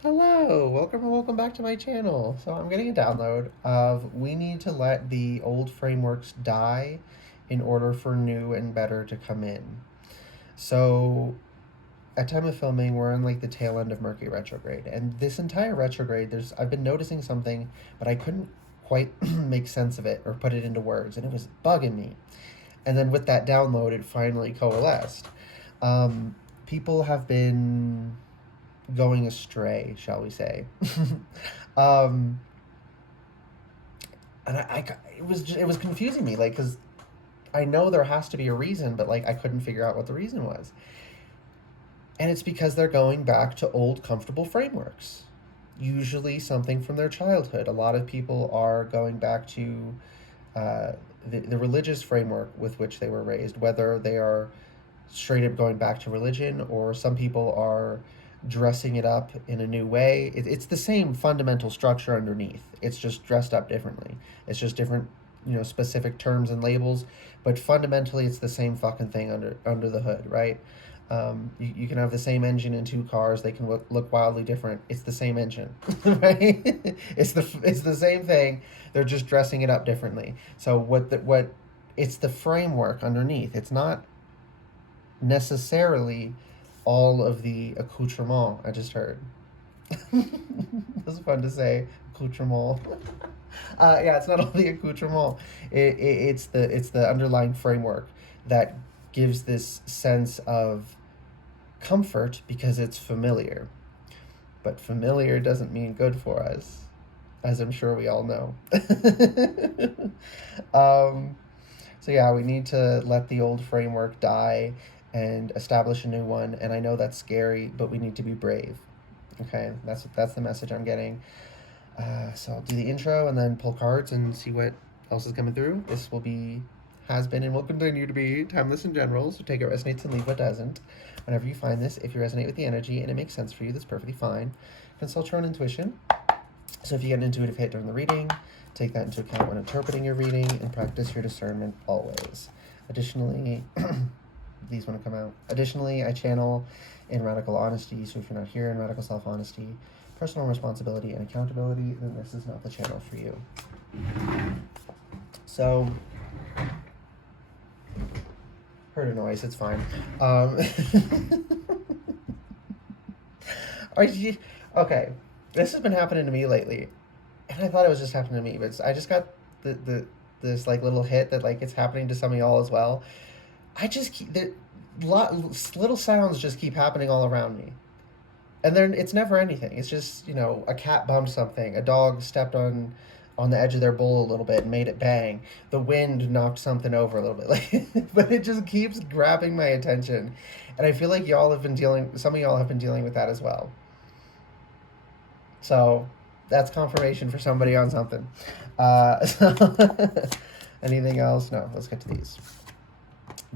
Hello, welcome or welcome back to my channel. So I'm getting a download of we need to let the old frameworks die in order for new and better to come in. So at time of filming, we're in like the tail end of Mercury retrograde, and this entire retrograde, I've been noticing something, but I couldn't quite make sense of it or put it into words, and it was bugging me. And then with that download, it finally coalesced. Um, People have been going astray, shall we say? um, and it was confusing me, like, because I know there has to be a reason, but like I couldn't figure out what the reason was, and it's because they're going back to old comfortable frameworks, usually something from their childhood. A lot of people are going back to uh, the religious framework with which they were raised, whether they are straight up going back to religion or some people are dressing it up in a new way. It's the same fundamental structure underneath. It's just dressed up differently. It's just different, specific terms and labels, but fundamentally it's the same fucking thing under the hood, right? You can have the same engine in two cars. They can look wildly different. It's the same engine, right? It's the same thing. They're just dressing it up differently. So what it's the framework underneath. It's not necessarily all of the accoutrement. I just heard. That's fun to say, accoutrement. Yeah, it's not all the accoutrement. It's the underlying framework that gives this sense of comfort because it's familiar. But familiar doesn't mean good for us, as I'm sure we all know. um, so yeah, we need to let the old framework die and establish a new one. And I know that's scary, but we need to be brave. Okay, that's the message I'm getting. So I'll do the intro and then pull cards and see what else is coming through. This will be, has been, and will continue to be timeless in general. So take what resonates and leave what doesn't. Whenever you find this, if you resonate with the energy and it makes sense for you, that's perfectly fine. Consult your own intuition. So if you get an intuitive hit during the reading, take that into account when interpreting your reading and practice your discernment always. Additionally, these want to come out. Additionally, I channel in radical honesty, so if you're not here in radical self-honesty, personal responsibility, and accountability, then this is not the channel for you. So, heard a noise, it's fine. Are you, okay, this has been happening to me lately, and I thought it was just happening to me, but I just got this like little hit that like it's happening to some of y'all as well. I just keep little sounds just keep happening all around me, and then it's never anything. It's just a cat bumped something, a dog stepped on the edge of their bowl a little bit and made it bang. The wind knocked something over a little bit, like, but it just keeps grabbing my attention, and I feel like some of y'all have been dealing with that as well. So that's confirmation for somebody on something. Anything else? No. Let's get to these.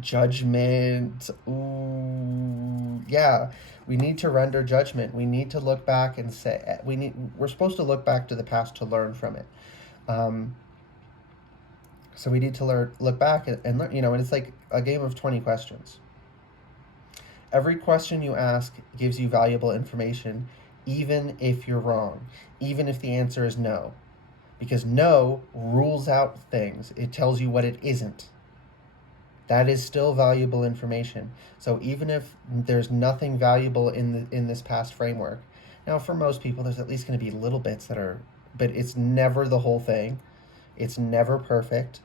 Judgment. Ooh, yeah. We need to render judgment. We need to look back and say we're supposed to look back to the past to learn from it. Um, so we need to look back and learn. And it's like a game of 20 questions. Every question you ask gives you valuable information, even if you're wrong, even if the answer is no. Because no rules out things, it tells you what it isn't. That is still valuable information. So even if there's nothing valuable in this past framework, now for most people, there's at least going to be little bits that are, but it's never the whole thing. It's never perfect,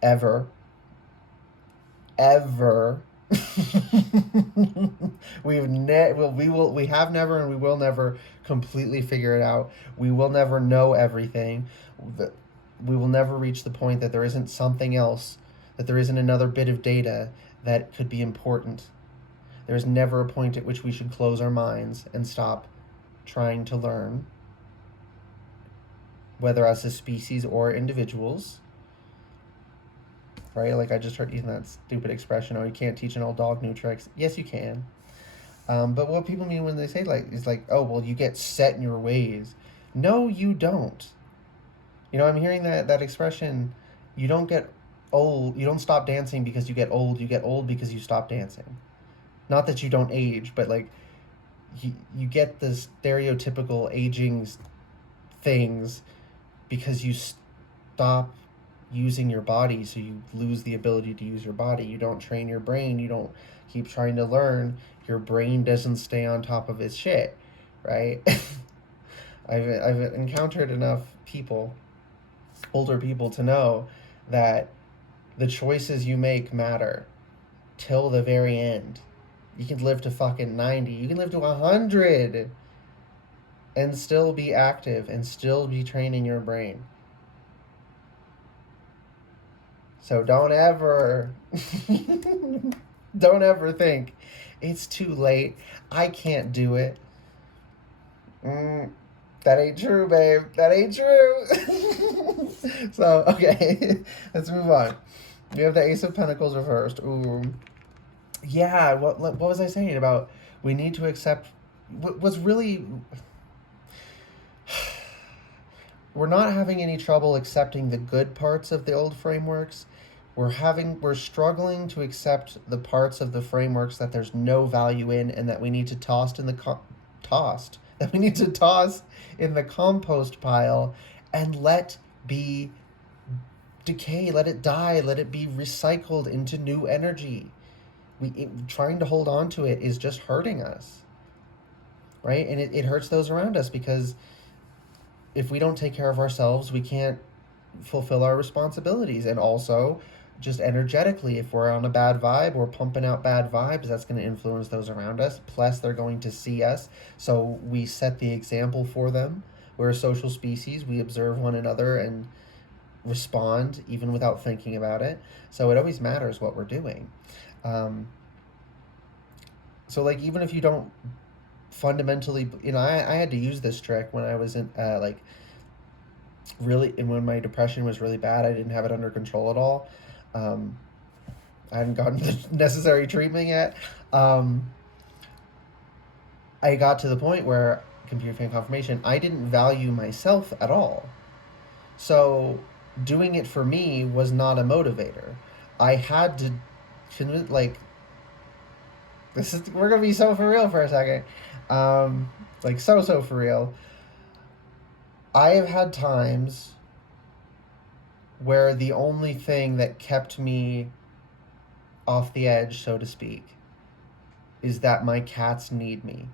ever, ever. We have never and we will never completely figure it out. We will never know everything. We will never reach the point that there isn't something else, that there isn't another bit of data that could be important. There is never a point at which we should close our minds and stop trying to learn, whether as a species or individuals. Right? Like I just heard using that stupid expression, oh, you can't teach an old dog new tricks. Yes, you can. But what people mean when they say like is like, oh, well, you get set in your ways. No, you don't. I'm hearing that expression. You don't get old. You don't stop dancing because you get old. You get old because you stop dancing. Not that you don't age, but like you get the stereotypical aging things because you stop using your body, so you lose the ability to use your body. You don't train your brain, you don't keep trying to learn, your brain doesn't stay on top of its shit, right? I've encountered enough people, older people, to know that the choices you make matter till the very end. You can live to fucking 90, you can live to 100 and still be active and still be training your brain. So don't ever don't ever think it's too late, I can't do it. That ain't true, babe. That ain't true. So, okay, let's move on. We have the Ace of Pentacles reversed. Ooh. Yeah, what was I saying about we need to accept what's really... We're not having any trouble accepting the good parts of the old frameworks. We're struggling to accept the parts of the frameworks that there's no value in, and that we need to toss in the compost pile and let be decay, let it die, let it be recycled into new energy. Trying to hold on to it is just hurting us, right? And it hurts those around us, because if we don't take care of ourselves, we can't fulfill our responsibilities. And also, just energetically, if we're on a bad vibe, we're pumping out bad vibes, that's going to influence those around us. Plus, they're going to see us, so we set the example for them. We're a social species. We observe one another and respond even without thinking about it. So it always matters what we're doing. So, like, even if you don't fundamentally, I had to use this trick when I was in, really, and when my depression was really bad, I didn't have it under control at all. I hadn't gotten the necessary treatment yet. I got to the point where, computer fan confirmation, I didn't value myself at all. So doing it for me was not a motivator. I had to, we're gonna be so for real for a second. So for real. I have had times where the only thing that kept me off the edge, so to speak, is that my cats need me.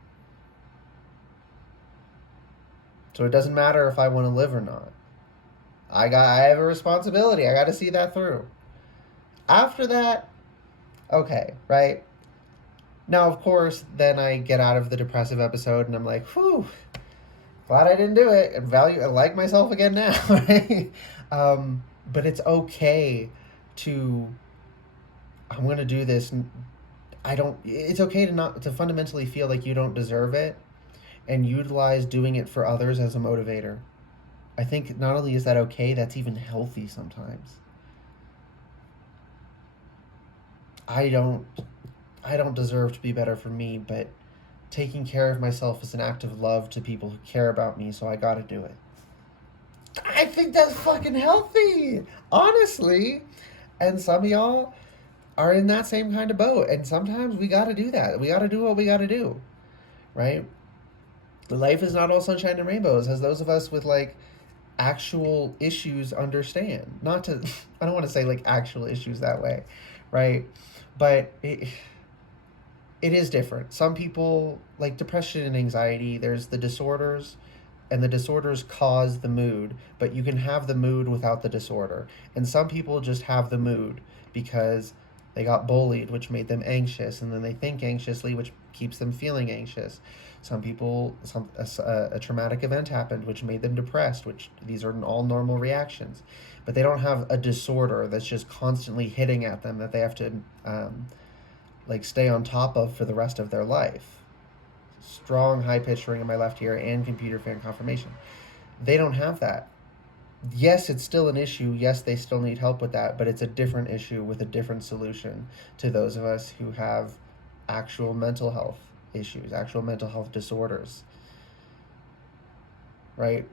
So it doesn't matter if I want to live or not. I have a responsibility. I got to see that through. After that, okay, right? Now, of course, then I get out of the depressive episode and I'm like, whew, glad I didn't do it. I like myself again now, right? But it's okay I'm going to do this. It's okay to fundamentally feel like you don't deserve it and utilize doing it for others as a motivator. I think not only is that okay, that's even healthy sometimes. I don't deserve to be better for me, but taking care of myself is an act of love to people who care about me, so I gotta do it. I think that's fucking healthy, honestly. And some of y'all are in that same kind of boat, and sometimes we gotta do that. We gotta do what we gotta do, right? Life is not all sunshine and rainbows, as those of us with, like, actual issues understand. I don't want to say, like, actual issues that way, right? But it is different. Some people, like depression and anxiety, there's the disorders, and the disorders cause the mood, but you can have the mood without the disorder. And some people just have the mood because they got bullied, which made them anxious, and then they think anxiously, which keeps them feeling anxious. Some people, a traumatic event happened, which made them depressed, which these are all normal reactions. But they don't have a disorder that's just constantly hitting at them that they have to stay on top of for the rest of their life. Strong high-pitched ring in my left ear and computer fan confirmation. They don't have that. Yes, it's still an issue. Yes, they still need help with that, but it's a different issue with a different solution to those of us who have actual mental health issues, actual mental health disorders, right?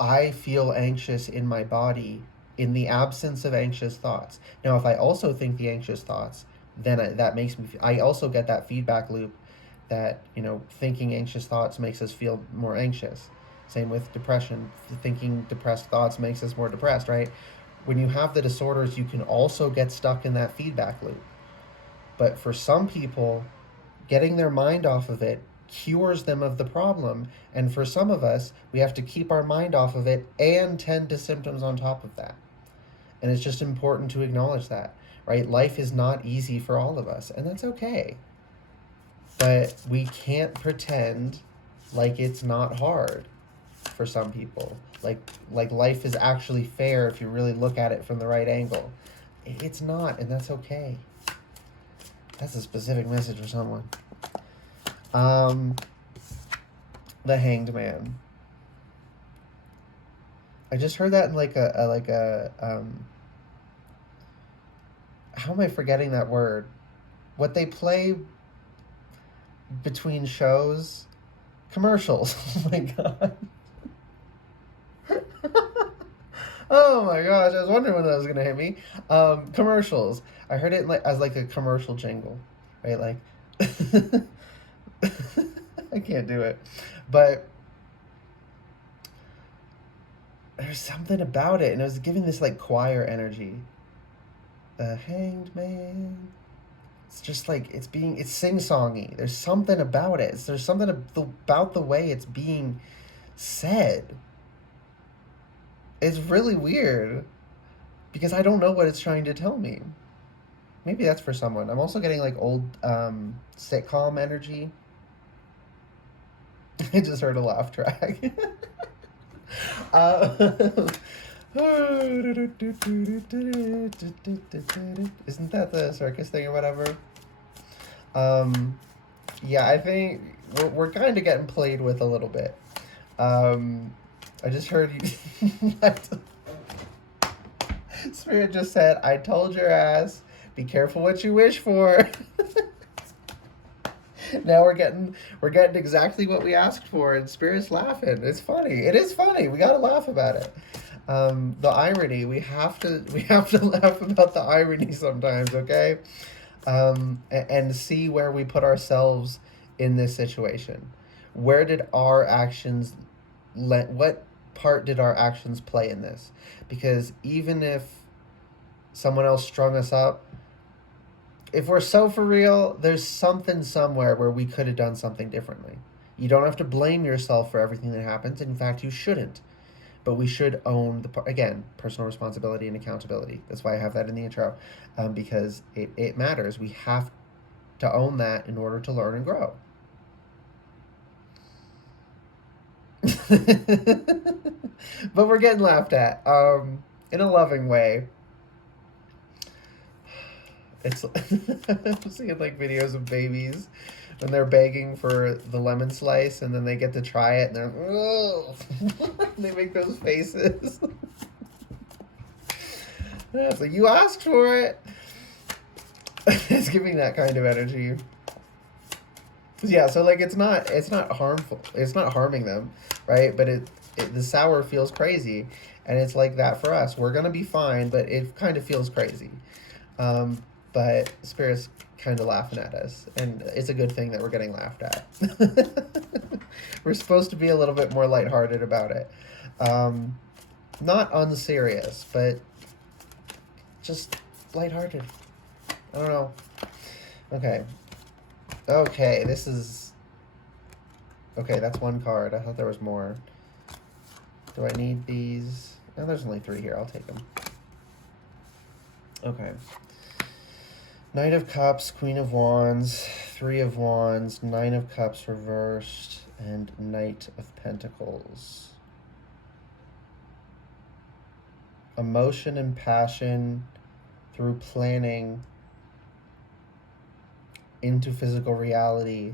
I feel anxious in my body in the absence of anxious thoughts. Now, if I also think the anxious thoughts, then that makes me I also get that feedback loop that, thinking anxious thoughts makes us feel more anxious. Same with depression. Thinking depressed thoughts makes us more depressed, right? When you have the disorders, you can also get stuck in that feedback loop. But for some people, getting their mind off of it cures them of the problem. And for some of us, we have to keep our mind off of it and tend to symptoms on top of that. And it's just important to acknowledge that, right? Life is not easy for all of us, and that's okay. But we can't pretend like it's not hard for some people. Like life is actually fair if you really look at it from the right angle. It's not, and that's okay. That's a specific message for someone. The Hanged Man. I just heard that in how am I forgetting that word? What they play between shows? Commercials. Oh my god. Oh my gosh, I was wondering when that was gonna hit me. Commercials. I heard it as like a commercial jingle, right? Like, I can't do it, but there's something about it, and it was giving this like choir energy. The Hanged Man. It's just like it's sing-songy. There's something about it. There's something about the way it's being said. It's really weird because I don't know what it's trying to tell me. Maybe that's for someone. I'm also getting like old sitcom energy. I just heard a laugh track. Isn't that the circus thing or whatever? Yeah, I think we're kind of getting played with a little bit. I just heard you. Spirit just said, "I told your ass, be careful what you wish for." Now we're getting exactly what we asked for, and Spirit's laughing. It's funny. It is funny. We gotta laugh about it. The irony. We have to laugh about the irony sometimes, okay? And see where we put ourselves in this situation. Where did our actions what part did our actions play in this? Because even if someone else strung us up, if we're so for real, there's something somewhere where we could have done something differently. You don't have to blame yourself for everything that happens. In fact, you shouldn't. But we should own again, personal responsibility and accountability. That's why I have that in the intro, because it matters. We have to own that in order to learn and grow. But we're getting laughed at in a loving way. It's I'm seeing like videos of babies when they're begging for the lemon slice, and then they get to try it, and they're they make those faces. It's like, you asked for it. It's giving that kind of energy. Yeah, so like it's not harmful. It's not harming them, right? But the sour feels crazy, and it's like that for us. We're gonna be fine, but it kind of feels crazy. But Spirit's kind of laughing at us, and it's a good thing that we're getting laughed at. We're supposed to be a little bit more lighthearted about it. Not unserious, but just lighthearted. I don't know. Okay, this is... Okay, that's one card. I thought there was more. Do I need these? No, there's only 3 here. I'll take them. Okay. Knight of Cups, Queen of Wands, 3 of Wands, 9 of Cups reversed, and Knight of Pentacles. Emotion and passion through planning into physical reality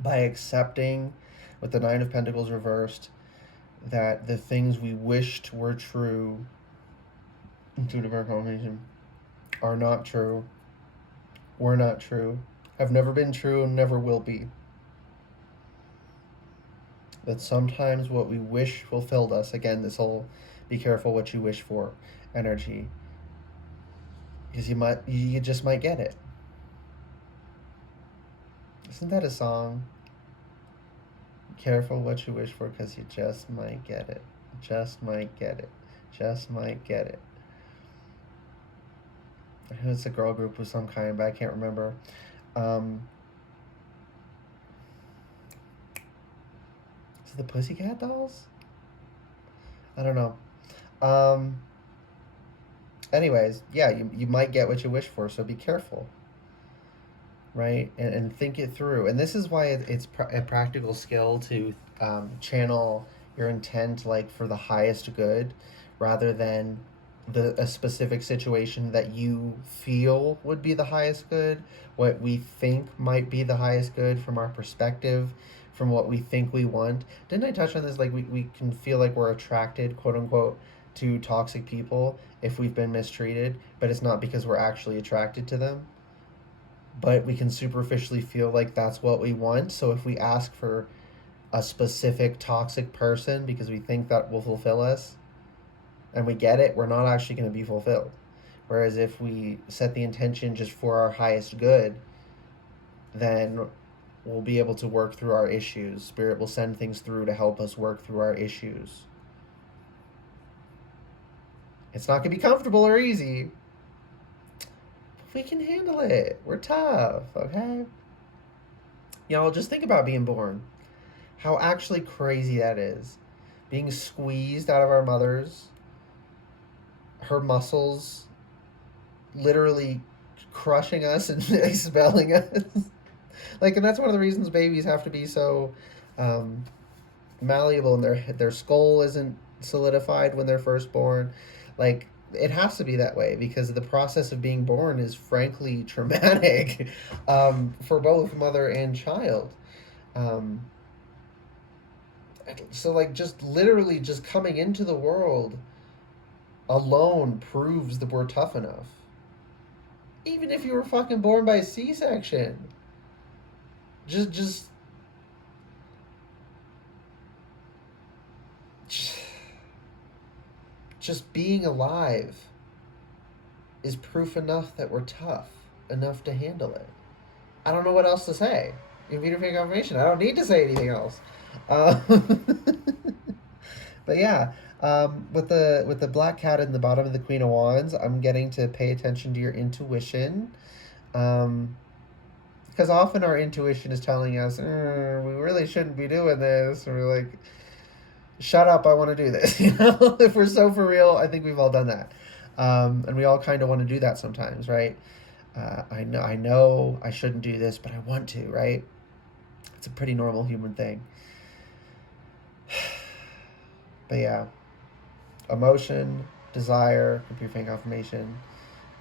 by accepting, with the 9 of Pentacles reversed, that the things we wished were true, intuitive confirmation, are not true, were not true, have never been true, and never will be. That sometimes what we wish fulfilled us, again, this whole be careful what you wish for energy, because you just might get it. Isn't that a song? Careful what you wish for, because you just might get it. Just might get it. Just might get it. I know it's a girl group of some kind, but I can't remember. Um, is it the Pussycat Dolls? I don't know. Um, anyways, yeah, you might get what you wish for, so be careful, right? And think it through. And this is why it's a practical skill to channel your intent like for the highest good rather than a specific situation that you feel would be the highest good, what we think might be the highest good from our perspective, from what we think we want. Didn't I touch on this? Like we can feel like we're attracted, quote unquote, to toxic people if we've been mistreated, but it's not because we're actually attracted to them. But we can superficially feel like that's what we want. So if we ask for a specific toxic person because we think that will fulfill us, and we get it, we're not actually going to be fulfilled. Whereas if we set the intention just for our highest good, then we'll be able to work through our issues. Spirit will send things through to help us work through our issues. It's not going to be comfortable or easy, but we can handle it. We're tough, okay? Y'all, just think about being born. How actually crazy that is. Being squeezed out of our mothers, her muscles literally crushing us and expelling us. Like, and that's one of the reasons babies have to be so malleable, and their skull isn't solidified when they're first born. Like, it has to be that way because the process of being born is frankly traumatic for both mother and child. So like just literally just coming into the world alone proves that we're tough enough. Even if you were fucking born by C-section. Just being alive is proof enough that we're tough enough to handle it. I don't know what else to say. In Peter Pan confirmation, I don't need to say anything else. But yeah, with the Black Cat in the bottom of the Queen of Wands, I'm getting to pay attention to your intuition, because often our intuition is telling us we really shouldn't be doing this, and we're like, shut up, I want to do this. You know, if we're so for real, I think we've all done that, and we all kind of want to do that sometimes, right? I know I shouldn't do this, but I want to, right? It's a pretty normal human thing. But yeah, emotion, desire, computer fan confirmation,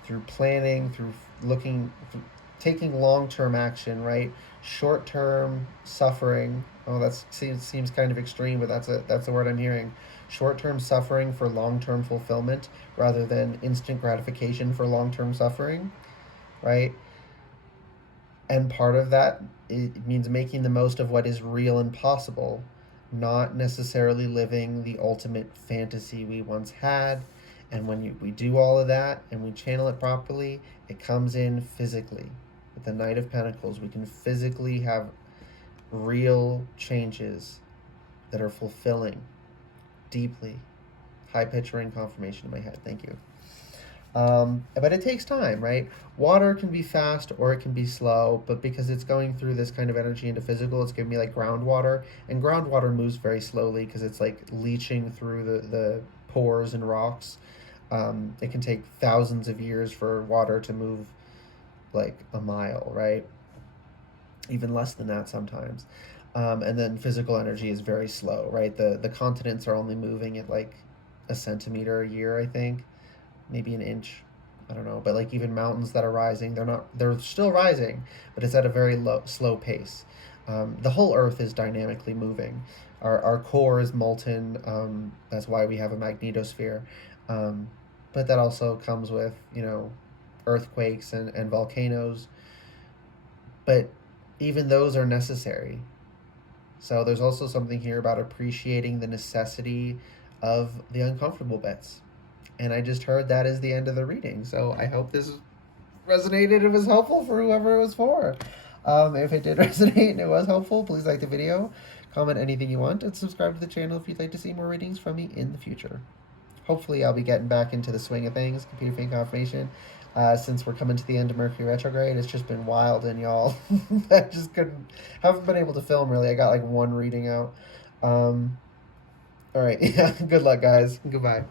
through planning, through looking, through taking long-term action, right? Short-term suffering. Oh, that seems kind of extreme, but that's the word I'm hearing. Short-term suffering for long-term fulfillment rather than instant gratification for long-term suffering, right? And part of that, it means making the most of what is real and possible, not necessarily living the ultimate fantasy we once had. And when we do all of that and we channel it properly, it comes in physically. With the Knight of Pentacles, we can physically have real changes that are fulfilling, deeply. High pitch ring confirmation in my head. Thank you. But it takes time, right? Water can be fast or it can be slow, but because it's going through this kind of energy into physical, it's giving me like groundwater, and groundwater moves very slowly because it's like leaching through the pores and rocks. It can take thousands of years for water to move like a mile, right? Even less than that sometimes. And then physical energy is very slow, right? The continents are only moving at like a centimeter a year, I think. Maybe an inch, I don't know, but like even mountains that are rising, they're still rising, but it's at a very slow pace. The whole earth is dynamically moving. Our core is molten. That's why we have a magnetosphere, but that also comes with earthquakes and volcanoes, but even those are necessary. So there's also something here about appreciating the necessity of the uncomfortable bits. And I just heard that is the end of the reading. So I hope this resonated and was helpful for whoever it was for. If it did resonate and it was helpful, please like the video, comment anything you want, and subscribe to the channel if you'd like to see more readings from me in the future. Hopefully I'll be getting back into the swing of things, computer fiend confirmation. Since we're coming to the end of Mercury retrograde, it's just been wild, and y'all, I just haven't been able to film really. I got like one reading out. All right, yeah, good luck, guys. Goodbye.